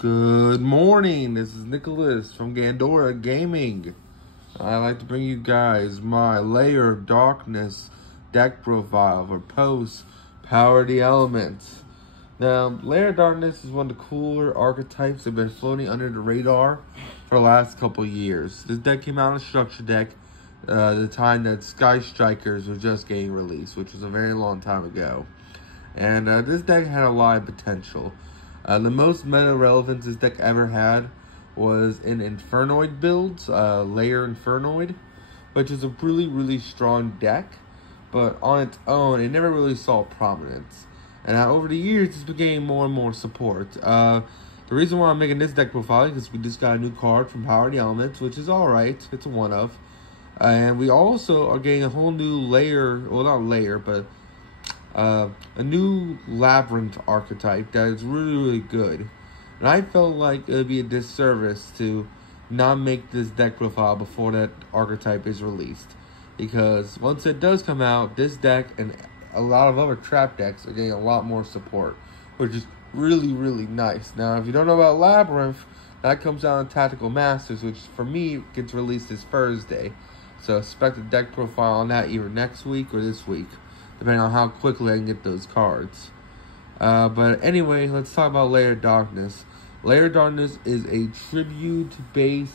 Good morning, this is Nicholas from Gandora Gaming. I'd like to bring you guys my Lair of Darkness deck profile for post-Power the Elements. Now, Lair of Darkness is one of the cooler archetypes that have been floating under the radar for the last couple years. This deck came out in a structure deck the time that Sky Strikers was just getting released, which was a very long time ago. And this deck had a lot of potential. The most meta relevance this deck ever had was in Infernoid builds, Lair Infernoid, which is a really strong deck, but on its own, it never really saw prominence. And over the years, it's been gaining more and more support. The reason why I'm making this deck profile is because we just got a new card from Power the Elements, which is alright, it's a one-of. And we also are getting a whole new Lair, well not Lair, but a new Labyrinth archetype that is really good. And I felt like it would be a disservice to not make this deck profile before that archetype is released. Because once it does come out, this deck and a lot of other trap decks are getting a lot more support, which is really nice. Now, if you don't know about Labyrinth, that comes out in Tactical Masters, which for me gets released this Thursday. So expect a deck profile on that either next week or this week, depending on how quickly I can get those cards. But anyway, let's talk about Lair of Darkness. Lair of Darkness is a tribute-based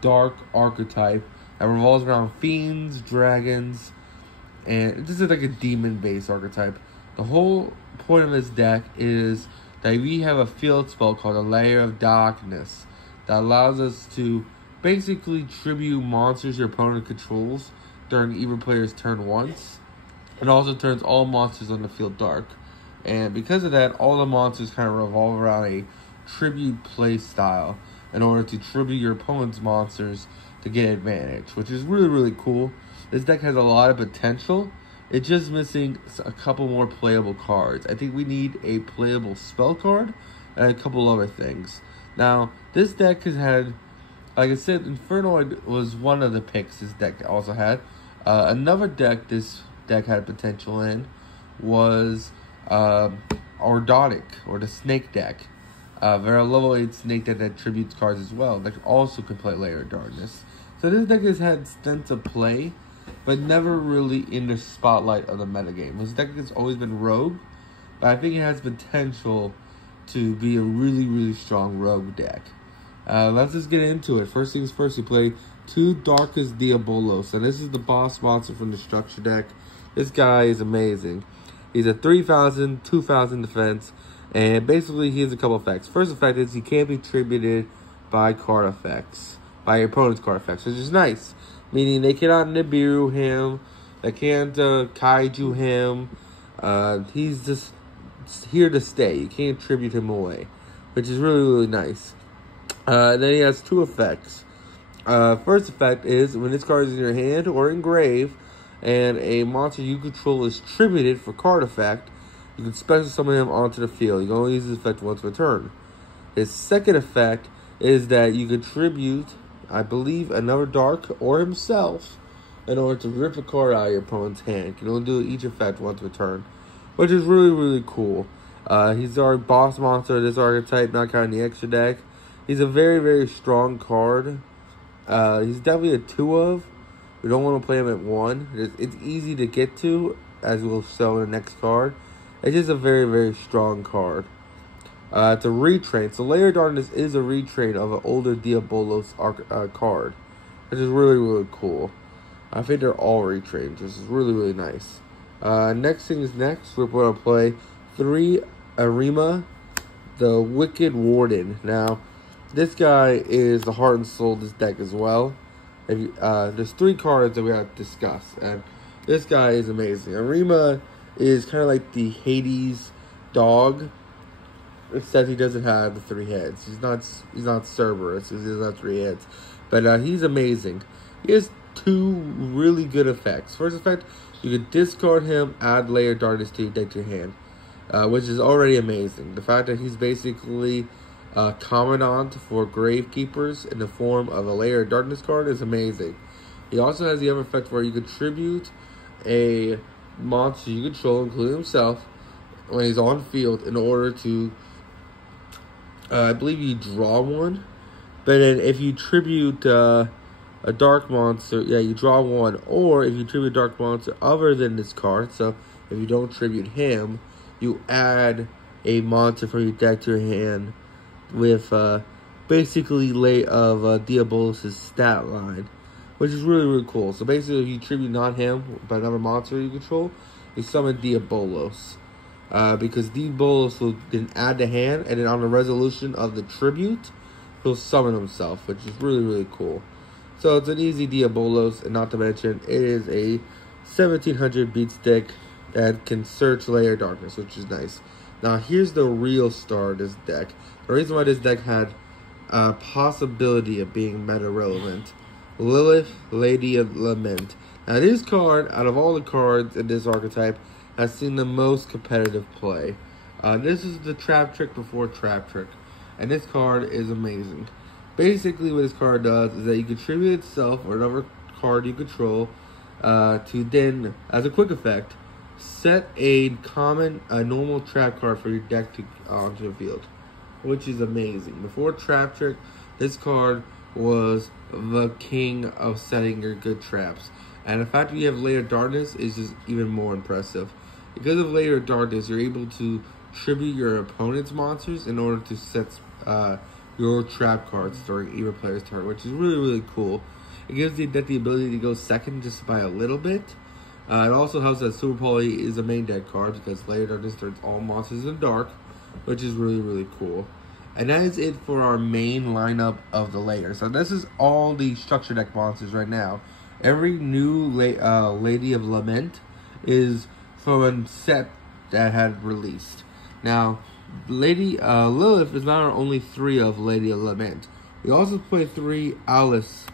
dark archetype that revolves around fiends, dragons, and this is like a demon-based archetype. The whole point of this deck is that we have a field spell called a Lair of Darkness that allows us to basically tribute monsters your opponent controls during either player's turn once. It also turns all monsters on the field dark. And because of that, all the monsters kind of revolve around a tribute play style in order to tribute your opponent's monsters to get advantage, which is really cool. This deck has a lot of potential. It's just missing a couple more playable cards. I think we need a playable spell card and a couple other things. Now, this deck has had, like I said, Infernoid was one of the picks this deck also had. Another deck this deck had potential in was Ordotic, or the Snake deck. Very level 8 Snake deck that tributes cards as well. That also can play Lair of Darkness. So this deck has had stints of play, but never really in the spotlight of the metagame. This deck has always been rogue, but I think it has potential to be a really strong rogue deck. Let's just get into it. First things first, we play 2 Darkest Diabolos, and this is the boss monster from the structure deck. This guy is amazing. He's a 3,000, 2,000 defense, and basically he has a couple effects. First effect is he can't be tributed by card effects, by your opponent's card effects, which is nice. Meaning they cannot Nibiru him, they can't Kaiju him. He's just here to stay. You can't tribute him away, which is really nice. Then he has 2 effects. First effect is when this card is in your hand or in grave, and a monster you control is tributed for card effect, you can special summon him onto the field. You can only use this effect once per turn. His second effect is that you can tribute, I believe, another dark or himself in order to rip a card out of your opponent's hand. You can only do each effect once per turn, which is really cool. He's our boss monster of this archetype, not counting the extra deck. He's a very strong card. He's definitely a 2 of. We don't want to play him at 1. It's easy to get to, as we'll show in the next card. It's just a very strong card. It's a retrain. So Lair of Darkness is a retrain of an older Diabolos card, which is really cool. I think they're all retrains, which is really nice. Next thing is next. We're going to play 3 Arima, the Wicked Warden. Now, this guy is the heart and soul of this deck as well. There's 3 cards that we have to discuss, and this guy is amazing. Arima is kind of like the Hades dog, except he doesn't have the 3 heads. He's not Cerberus. He doesn't have 3 heads, but he's amazing. He has 2 really good effects. First effect, you can discard him, add Lair of Darkness to your deck to your hand, which is already amazing. The fact that he's basically Commandant for Gravekeepers in the form of a Lair of Darkness card is amazing. He also has the other effect where you contribute a monster you control, including himself, when he's on field in order to I believe you draw one. But then if you tribute a dark monster, yeah, you draw one. Or if you tribute a dark monster other than this card, so if you don't tribute him, you add a monster from your deck to your hand with basically Diabolos' stat line, which is really, really cool. So basically, if you tribute not him, but another monster you control, you summon Diabolos. Because Diabolos will then add to hand, and then on the resolution of the tribute, he'll summon himself, which is really, really cool. So it's an easy Diabolos, and not to mention, it is a 1700 beats deck that can search Lair Darkness, which is nice. Now, here's the real star of this deck. The reason why this deck had a possibility of being meta relevant. Lilith, Lady of Lament. Now, this card, out of all the cards in this archetype, has seen the most competitive play. This is the Trap Trick before Trap Trick. And this card is amazing. Basically, what this card does is that you contribute itself or another card you control to then, as a quick effect, set a normal trap card for your deck to onto the field, which is amazing. Before Trap Trick, this card was the king of setting your good traps. And the fact that you have Lair Darkness is just even more impressive. Because of Lair Darkness, you're able to tribute your opponent's monsters in order to set your trap cards during either player's turn, which is really, really cool. It gives the deck the ability to go second just by a little bit. It also helps that Super Poly is a main deck card because Lair Darkness turns all monsters in dark, which is really, really cool. And that is it for our main lineup of the Lair. So this is all the structure deck monsters right now. Every new Lady of Lament is from a set that had released. Now, Lady Lilith is not our only 3 of Lady of Lament. We also play 3 Alice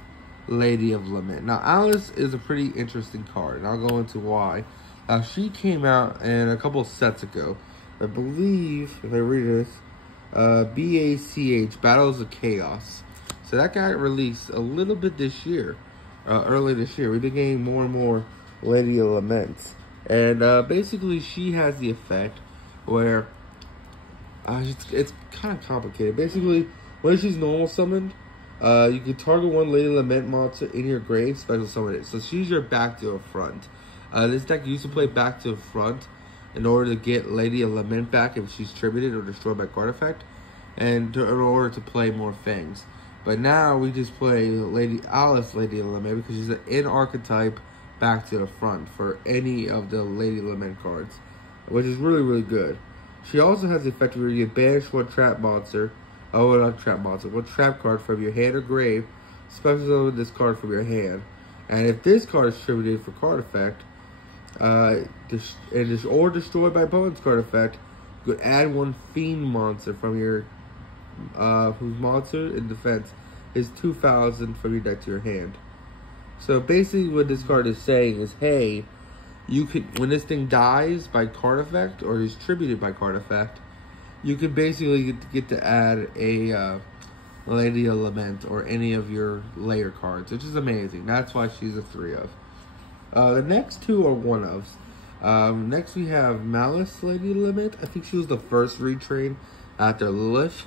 Lady of Lament. Now, Alice is a pretty interesting card, and I'll go into why. She came out in a couple sets ago. I believe, if I read this, BACH, Battles of Chaos. So that got released a little bit this year, early this year. We've been getting more and more Lady of Laments. And basically, she has the effect where it's kind of complicated. Basically, when she's normal summoned, you can target one Lady Lament monster in your grave, special summon it. So she's your back to the front. This deck used to play back to the front in order to get Lady Lament back if she's tributed or destroyed by card effect, and in order to play more Fangs. But now we just play Lady Lament because she's an in-archetype back to the front for any of the Lady Lament cards, which is really, really good. She also has the effect where you banish one trap monster, one trap card from your hand or grave, special summon this card from your hand. And if this card is tributed for card effect, or destroyed by opponent's card effect, you could add one Fiend monster from your, whose monster in defense is 2,000 from your deck to your hand. So basically what this card is saying is, hey, you could, when this thing dies by card effect or is tributed by card effect, you could basically get to add a Lady of Lament or any of your Lair cards, which is amazing. That's why she's a 3 of. The next 2 are 1-ofs. Next we have Malice Lady of Lament. I think she was the first retrain after Lilith.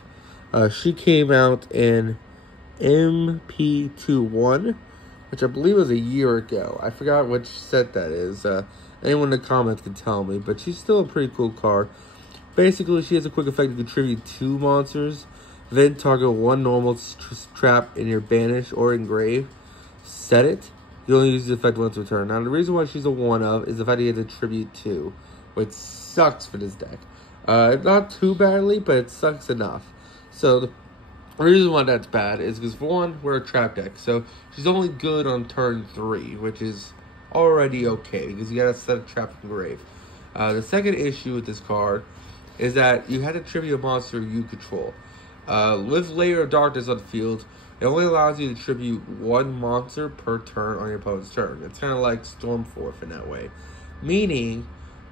She came out in MP21, which I believe was a year ago. I forgot which set that is. Anyone in the comments can tell me, but she's still a pretty cool card. Basically, she has a quick effect to contribute 2 monsters, then target one normal trap in your banish or engrave. Set it. You only use the effect once per turn. Now, the reason why she's a 1-of is the fact that you have to tribute 2, which sucks for this deck. Not too badly, but it sucks enough. So, the reason why that's bad is because, for one, we're a trap deck. So, she's only good on turn 3, which is already okay, because you gotta set a trap in grave. The second issue with this card is that you had to tribute a monster you control. With Lair of Darkness on the field, it only allows you to tribute 1 monster per turn on your opponent's turn. It's kind of like Stormforth in that way. Meaning,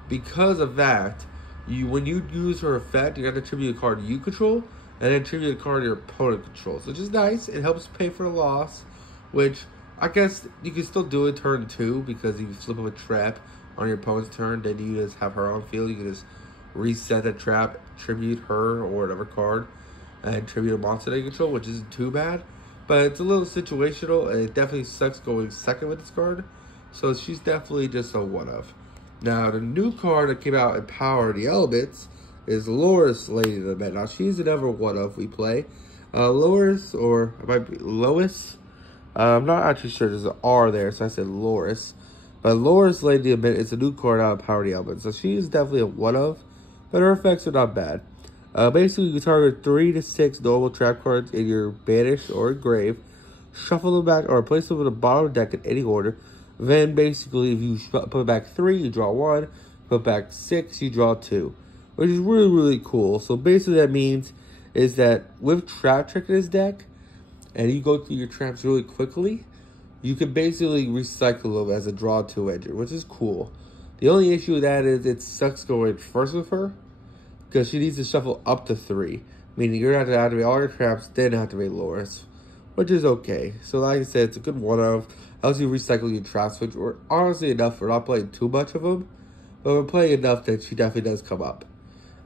because of that, when you use her effect, you have to tribute a card you control, and then tribute a card your opponent controls. Which is nice. It helps pay for the loss, which I guess you can still do it turn 2, because if you flip up a trap on your opponent's turn, then you just have her on field. You can just reset that trap, tribute her or whatever card and tribute a monster they control, which isn't too bad. But it's a little situational, and it definitely sucks going second with this card. So she's definitely just a one-of. Now, the new card that came out in Power of the Elements is Lair's Lady of the Met. Now, she's another one-of we play. Loris, or it might be Lois. I'm not actually sure. There's an R there, so I said Loris. But Lair's Lady of the Met is a new card out of Power of the Elements. So she is definitely a one-of, but her effects are not bad. Basically, you can target 3 to 6 normal trap cards in your banish or grave, shuffle them back, or place them in the bottom of the deck in any order. Then, basically, if you put back 3, you draw 1. Put back 6, you draw 2. Which is really, really cool. So, basically, that means is that with Trap Trick in this deck, and you go through your traps really quickly, you can basically recycle them as a draw 2 engine, which is cool. The only issue with that is it sucks going first with her, because she needs to shuffle up to 3, meaning you're going to have to activate all your traps, then activate Loris, which is okay. So like I said, it's a good one-of. Helps you recycle your traps, which were honestly enough for not playing too much of them, but we're playing enough that she definitely does come up.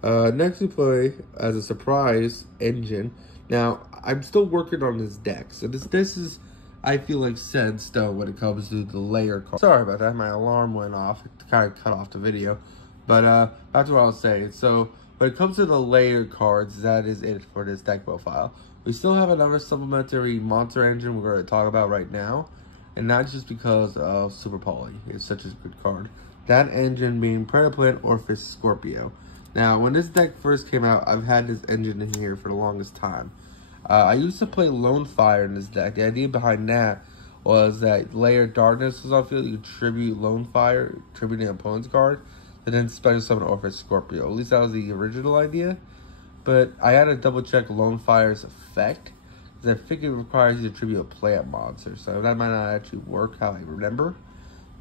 Next we play as a surprise engine. Now, I'm still working on this deck, so this is, I feel like, set in stone when it comes to the Lair card. Sorry about that, my alarm went off. It kind of cut off the video, but that's what I was saying. So, when it comes to the Lair cards, that is it for this deck profile. We still have another supplementary monster engine we're going to talk about right now, and not just because of Super Poly. It's such a good card. That engine being Predaplant Orpheus Scorpio. Now, when this deck first came out, I've had this engine in here for the longest time. I used to play Lone Fire in this deck. The idea behind that was that Lair Darkness was on field. You could tribute Lone Fire, tribute an opponent's card, and then special summon Orpheus Scorpio. At least that was the original idea. But I had to double check Lone Fire's effect, because I think it requires you to tribute a plant monster. So that might not actually work how I remember.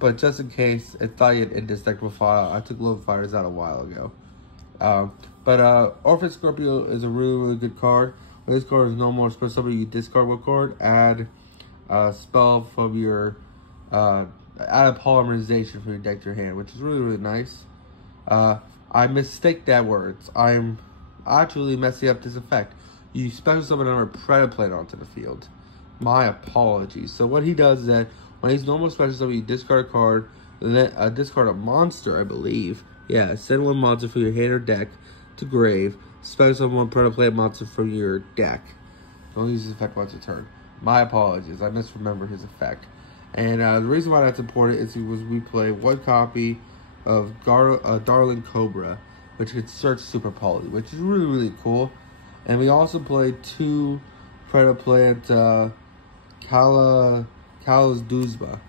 But just in case, I thought you'd in this deck profile, I took Lone Fires out a while ago. Orpheus Scorpio is a really, really good card. When this card is no more special summon, you discard one card, add a spell from your, add a polymerization from your deck to your hand, which is really, really nice. I mistake that words. I'm actually messing up this effect. You special summon another Predaplant onto the field. My apologies. So what he does is that when he's normal special summon, you discard a card, then discard a monster, I believe. Yeah, send one monster from your hand or deck to grave. Special summon one Predaplant monster from your deck. Don't use this effect once a turn. My apologies. I misremembered his effect. And the reason why that's important is because we play one copy of Darling Cobra, which could search Super Poly, which is really, really cool. And we also play 2 Predaplant Kalas Duzba.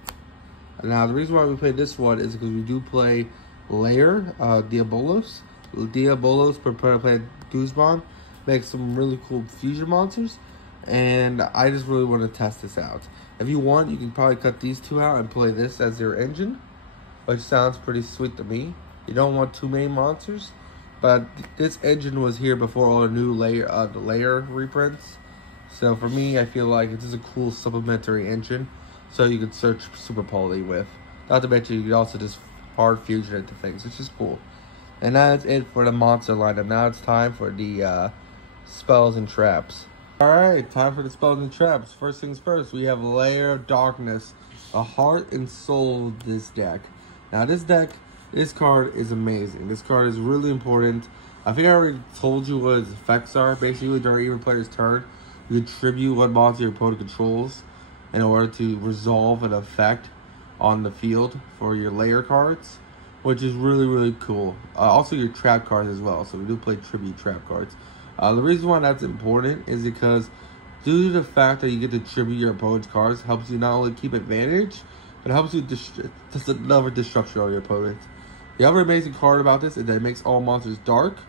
Now, the reason why we play this one is because we do play Lair, Diabolos per Predaplant Duzban. Makes some really cool fusion monsters. And I just really want to test this out. If you want, you can probably cut these 2 out and play this as your engine, which sounds pretty sweet to me. You don't want too many monsters, but this engine was here before all the new the Lair reprints. So for me, I feel like it's just a cool supplementary engine, so you could search Super Poly with. Not to mention, you could also just hard fusion into things, which is cool. And that's it for the monster lineup. Now it's time for the spells and traps. Alright, time for the spells and traps. First things first, we have Lair of Darkness, a heart and soul of this deck. Now this card is amazing. This card is really important. I think I already told you what its effects are. Basically, during your player's turn, you contribute one monster your opponent controls in order to resolve an effect on the field for your Lair cards, which is really, really cool. Also your trap cards as well. So we do play tribute trap cards. The reason why that's important is because due to the fact that you get to tribute your opponent's cards, helps you not only keep advantage, but it helps you just another destruction on your opponent. The other amazing card about this is that it makes all monsters dark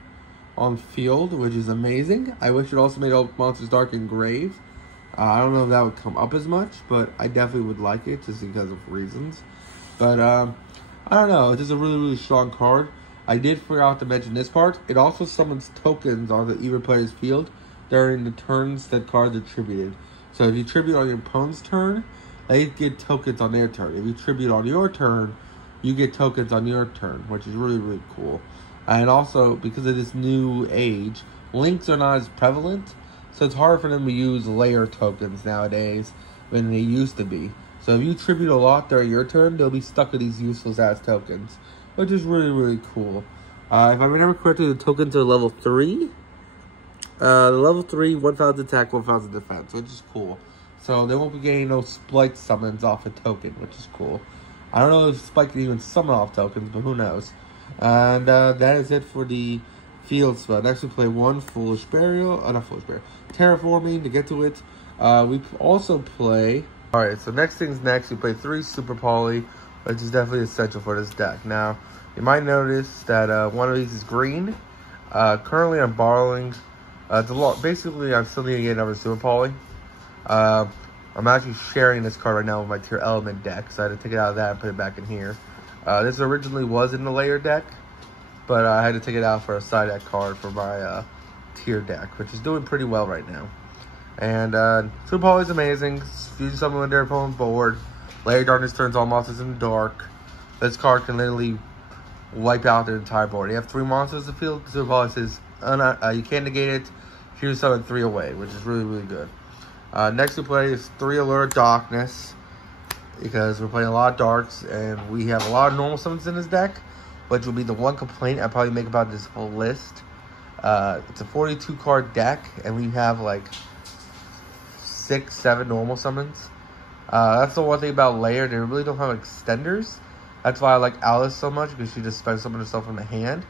on field, which is amazing. I wish it also made all monsters dark in grave. I don't know if that would come up as much, but I definitely would like it just because of reasons. But I don't know, it's just a really, really strong card. I did forget to mention this part. It also summons tokens on the either player's field during the turns that cards are tributed. So if you tribute on your opponent's turn, they get tokens on their turn. If you tribute on your turn, you get tokens on your turn, which is really, really cool. And also, because of this new age, links are not as prevalent. So it's hard for them to use Lair tokens nowadays than they used to be. So if you tribute a lot during your turn, they'll be stuck with these useless ass tokens, which is really, really cool. If I remember correctly, the tokens are level 3. The level 3, 1,000 attack, 1,000 defense, which is cool. So they won't be getting no spike summons off a token, which is cool. I don't know if Spike can even summon off tokens, but who knows. And that is it for the field spell. Next we play one Foolish Burial, not Foolish Burial, Terraforming to get to it. We also play... Alright, so next thing's next. We play 3 Super Poly, which is definitely essential for this deck. Now, you might notice that one of these is green. Currently I'm borrowing... basically, I'm still needing to get another Super Poly. I'm actually sharing this card right now with my Tier Element deck, so I had to take it out of that and put it back in here. This originally was in the Lair deck, but I had to take it out for a side deck card for my Tier deck, which is doing pretty well right now. And Super Poly is amazing. Use something on their opponent's board. Lair Darkness turns all monsters into dark. This card can literally wipe out their entire board. You have 3 monsters in the field. Super Poly says you can't negate it. Choose summon 3 away, which is really, really good. Next we play is 3 Allure Darkness, because we're playing a lot of darks, and we have a lot of normal summons in this deck, which will be the one complaint I probably make about this whole list. It's a 42 card deck, and we have like 6, 7 normal summons. That's the one thing about Lair. They really don't have extenders. That's why I like Alice so much, because she just spends summon herself from the hand,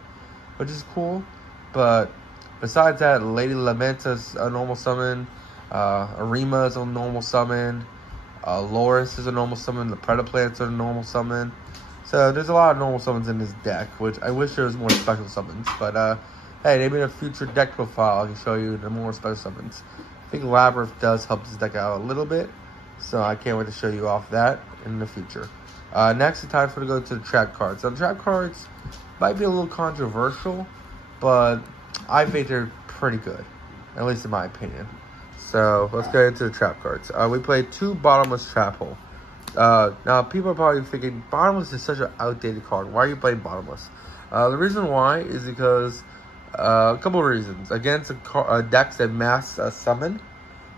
which is cool. But besides that, Lady Lamenta's a normal summon. Arima is a normal summon. Loris is a normal summon. The Predaplants are a normal summon. So there's a lot of normal summons in this deck, which I wish there was more special summons. But hey, maybe in a future deck profile I can show you the more special summons. I think Labyrinth does help this deck out a little bit, so I can't wait to show you off that in the future. Next, it's time for to go to the trap cards. Now, the trap cards might be a little controversial, but I think they're pretty good, at least in my opinion. So let's get into the trap cards. We played 2 Bottomless Trap Hole. Now, people are probably thinking, Bottomless is such an outdated card. Why are you playing Bottomless? The reason why is because a couple of reasons. Against decks that mass summon,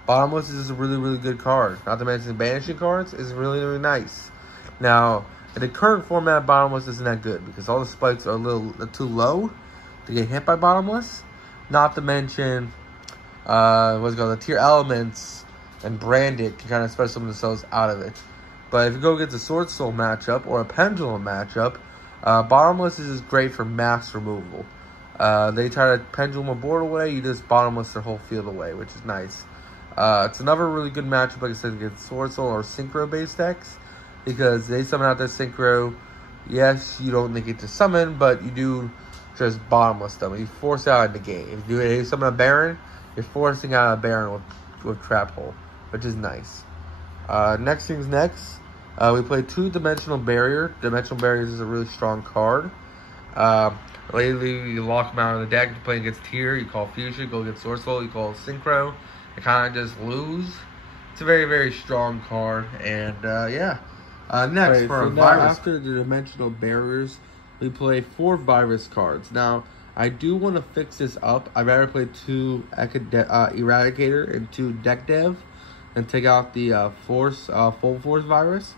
Bottomless is a really, really good card. Not to mention banishing cards is really, really nice. Now, in the current format, Bottomless isn't that good because all the spikes are a little too low to get hit by Bottomless. Not to mention, what's it called, the Tier Elements and Branded can kind of special summon themselves out of it. But if you go against a Sword Soul matchup or a Pendulum matchup, Bottomless is just great for mass removal. They try to pendulum a board away, you just Bottomless their whole field away, which is nice. It's another really good matchup, like I said, against Sword Soul or Synchro-based decks, because they summon out their Synchro. Yes, you don't get to summon, but you do just Bottomless them. You force out in the game. If you summon a Baron, you're forcing out a Baron with Trap Hole, which is nice. Next thing's next. We play 2 Dimensional Barrier. Dimensional Barriers is a really strong card. Lately, you lock them out of the deck. You're playing against Tier, you call Fusion, go against Sword Soul, you call Synchro. You kind of just lose. It's a very, very strong card. And, yeah. Next, for our virus. After the Dimensional Barriers, we play 4 Virus cards. Now, I do want to fix this up. I'd rather play 2 Eradicator and 2 Deck Dev and take out the Full Force Virus,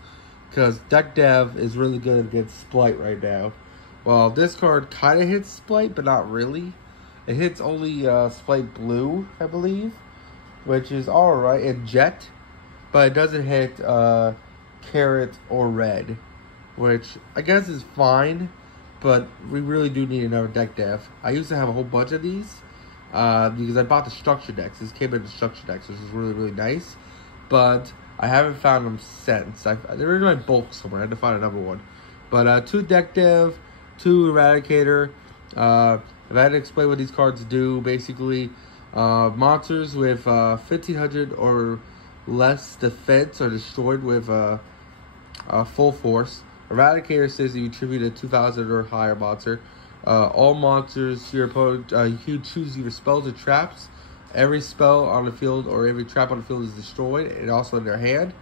because Deck Dev is really good against Splight right now. Well, this card kind of hits Splight, but not really. It hits only Splight Blue, I believe, which is alright, and Jet, but it doesn't hit Carrot or Red, which I guess is fine, but we really do need another Deck Dev. I used to have a whole bunch of these because I bought the structure decks. This came in the structure decks, which is really, really nice, but I haven't found them since. They're in my bulk somewhere. I had to find another one. But 2 Deck Dev, 2 Eradicator. If I had to explain what these cards do, basically, monsters with 1500 or less defense are destroyed with full force. Eradicator says that you tribute a 2000 or higher monster. All monsters your opponent, you choose either spells or traps. Every spell on the field or every trap on the field is destroyed, and also in their hand.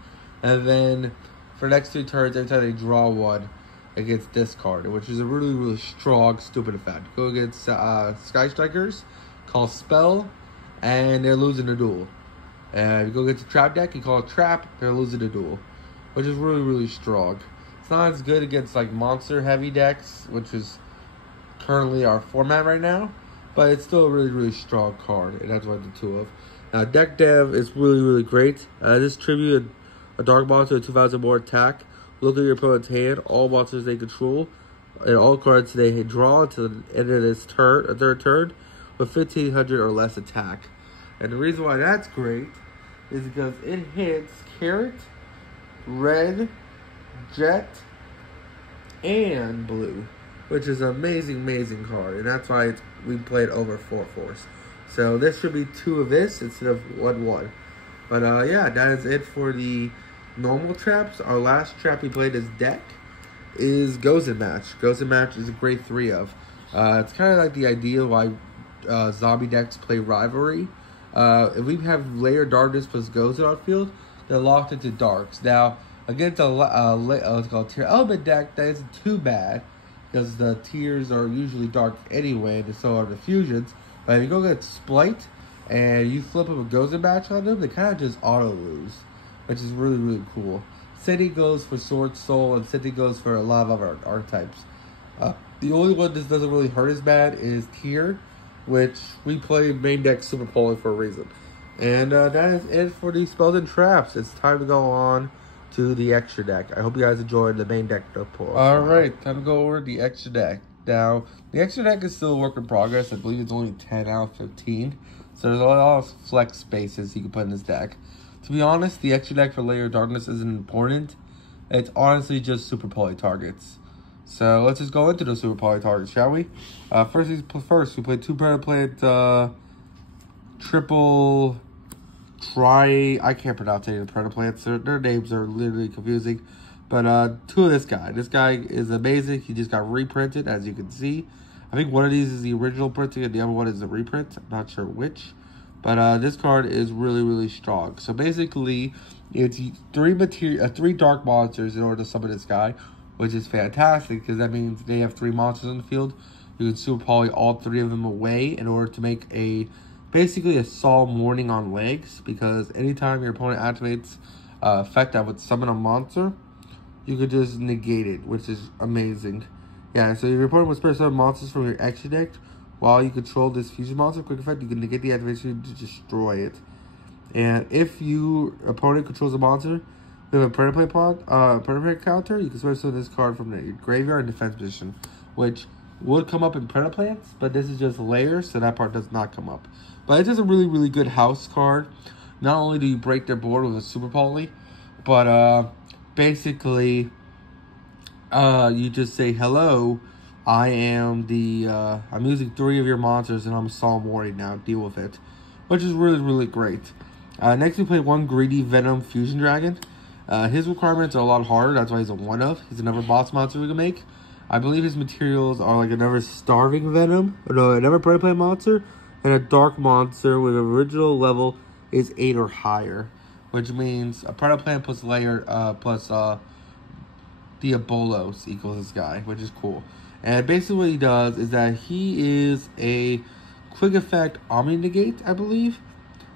And then for the next 3 turns, every time they draw one, it gets discarded, which is a really, really strong, stupid effect. Go against Sky Strikers, call Spell, and they're losing the duel. And if you go get the trap deck, you call it trap, they're losing the duel, which is really, really strong. It's not as good against like monster heavy decks, which is currently our format right now, but it's still a really, really strong card, and that's what the two of. Now, deck dev is really, really great. This tribute a dark monster with 2,000 more attack. Look at your opponent's hand, all monsters they control, and all cards they draw until the end of this turn, their turn, with 1,500 or less attack. And the reason why that's great is because it hits Carrot, Red, Jet, and Blue, which is an amazing, amazing card. And that's why we played over 4 force. So this should be 2 of this instead of 1/1. But yeah, that is it for the normal traps. Our last trap we played as deck is Ghost and Match. Ghost and Match is a great 3 of. It's kind of like the idea why zombie decks play Rivalry. If we have Lair Darkness plus Ghost in our field, they're locked into Darks. Now, against a what's called Tier Element deck, that isn't too bad, because the tiers are usually dark anyway, and so are the fusions. But if you go get Splite, and you flip up a Ghost and Match on them, they kind of just auto-lose, which is really, really cool. City goes for Sword Soul, and City goes for a lot of other archetypes. The only one that doesn't really hurt as bad is Tier, which we play main deck Super Poly for a reason. And that is it for the spells and traps. It's time to go on to the extra deck. I hope you guys enjoyed the main deck pull. Alright, time to go over the extra deck. Now, the extra deck is still a work in progress. I believe it's only 10 out of 15. So there's a lot of flex spaces you can put in this deck. To be honest, the extra deck for Lair of Darkness isn't important. It's honestly just Super Poly targets. So let's just go into the Super Poly targets, shall we? First, we played 2 Predator Plant, triple try. I can't pronounce any of the Predator Plants. Their names are literally confusing. But 2 of this guy. This guy is amazing. He just got reprinted, as you can see. I think one of these is the original printing and the other one is the reprint. I'm not sure which. But this card is really, really strong. So basically, it's 3 dark monsters in order to summon this guy, which is fantastic because that means they have 3 monsters on the field. You can Super Poly all 3 of them away in order to make basically a solemn warning on legs, because anytime your opponent activates effect that would summon a monster, you could just negate it, which is amazing. Yeah, so if your opponent was spare summon monsters from your extra deck while you control this fusion monster quick effect, you can negate the activation to destroy it. And if your opponent controls a monster with a Predator Play counter, you can spare summon this card from the graveyard in defense position, which would come up in Predator Plants, but this is just Lair, so that part does not come up. But it's just a really, really good house card. Not only do you break their board with a Super Poly, but basically, you just say, hello, I am I'm using 3 of your monsters and I'm Solemn Warning now, deal with it. Which is really, really great. Next we play 1 Greedy Venom Fusion Dragon. His requirements are a lot harder, that's why he's a 1 of. He's another boss monster we can make. I believe his materials are like another Starving Venom, or no, another Predator Play monster, and a Dark monster with original level is 8 or higher. Which means a Predator Plant plus Lair plus Diabolos equals this guy, which is cool. And basically what he does is that he is a quick effect Omni Negate, I believe.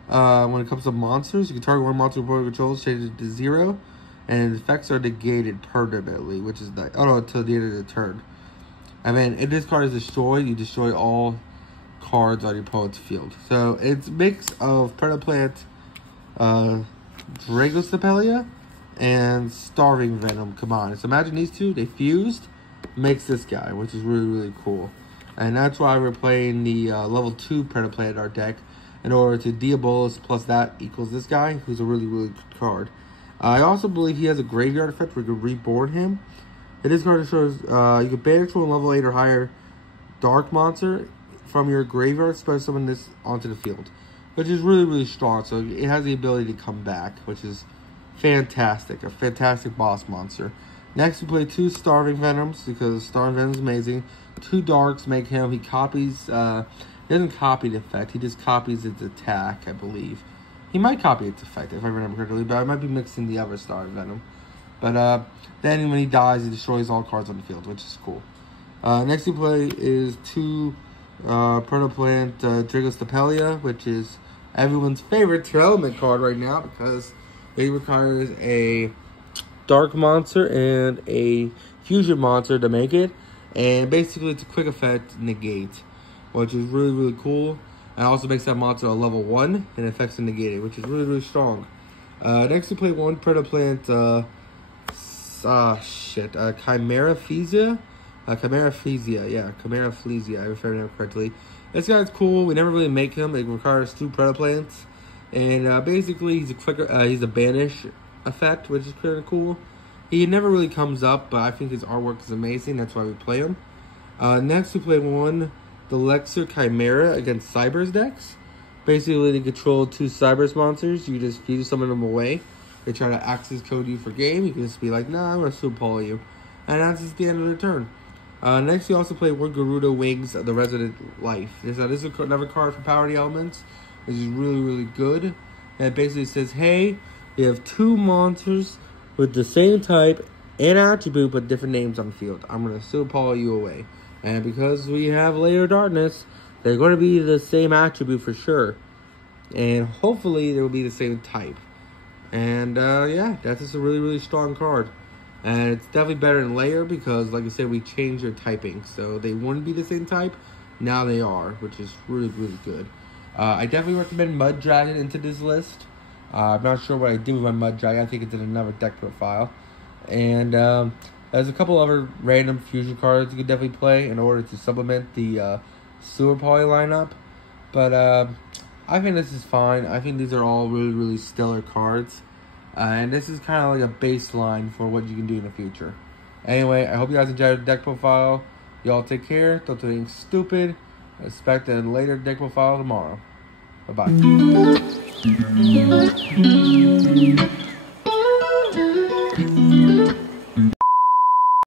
When it comes to monsters, you can target 1 monster before controls, change it to 0, and effects are negated permanently, which is nice. Oh no, until the end of the turn. And then if this card is destroyed, you destroy all cards on your opponent's field. So it's a mix of Predator Plant, Dragostapelia, and Starving Venom combined. So imagine these 2, they fused, makes this guy, which is really, really cool. And that's why we're playing the level 2 Predator Play in our deck, in order to Diabolos plus that equals this guy, who's a really, really good card. I also believe he has a graveyard effect where you can reborn him. And this card shows you can banish to a level 8 or higher dark monster from your graveyard, special summon this onto the field, which is really, really strong. So it has the ability to come back, which is fantastic. A fantastic boss monster. Next, we play 2 Starving Venoms, because Starving Venom is amazing. 2 Darks make him, he copies, he doesn't copy the effect, he just copies its attack, I believe. He might copy its effect, if I remember correctly, but I might be mixing the other Starving Venom. But then when he dies, he destroys all cards on the field, which is cool. Next we play is 2 Predator Plant Dragostapelia, which is everyone's favorite Tier Element card right now because it requires a Dark Monster and a Fusion Monster to make it. And basically it's a quick effect negate, which is really, really cool. And also makes that monster a level 1 and affects and negate it, which is really, really strong. Next we play one Predator Plant, Chimera Phlesia? Chimera Phlesia, yeah, Chimera Phlesia, if I remember correctly. This guy's cool. We never really make him. It requires 2 Predator Plants. And basically he's a quicker, he's a banish effect, which is pretty cool. He never really comes up, but I think his artwork is amazing. That's why we play him. Next we play one, the Lexer Chimera against Cyber's decks. Basically, to control 2 Cyber's monsters, you just summon them away. They try to access code you for game. You can just be like, nah, I'm going to Super Poly you. And that's just the end of the turn. Next, you also play one Garuda Wings, the Resident Life. This is another card for Power the Elements, which is really, really good. And it basically says, hey, we have 2 monsters with the same type and attribute, but different names on the field. I'm going to Super Poly you away. And because we have Lair Darkness, they're going to be the same attribute for sure. And hopefully they will be the same type. And yeah, that's just a really, really strong card. And it's definitely better than Lair because, like I said, we changed their typing. So they wouldn't be the same type. Now they are, which is really, really good. I definitely recommend Mud Dragon into this list. I'm not sure what I did with my Mud Dragon. I think it's in another deck profile. And there's a couple other random fusion cards you could definitely play in order to supplement the Super Poly lineup. But I think this is fine. I think these are all really, really stellar cards. And this is kind of like a baseline for what you can do in the future. Anyway, I hope you guys enjoyed the deck profile. Y'all take care. Don't do anything stupid. Expect a later deck profile tomorrow. Bye-bye.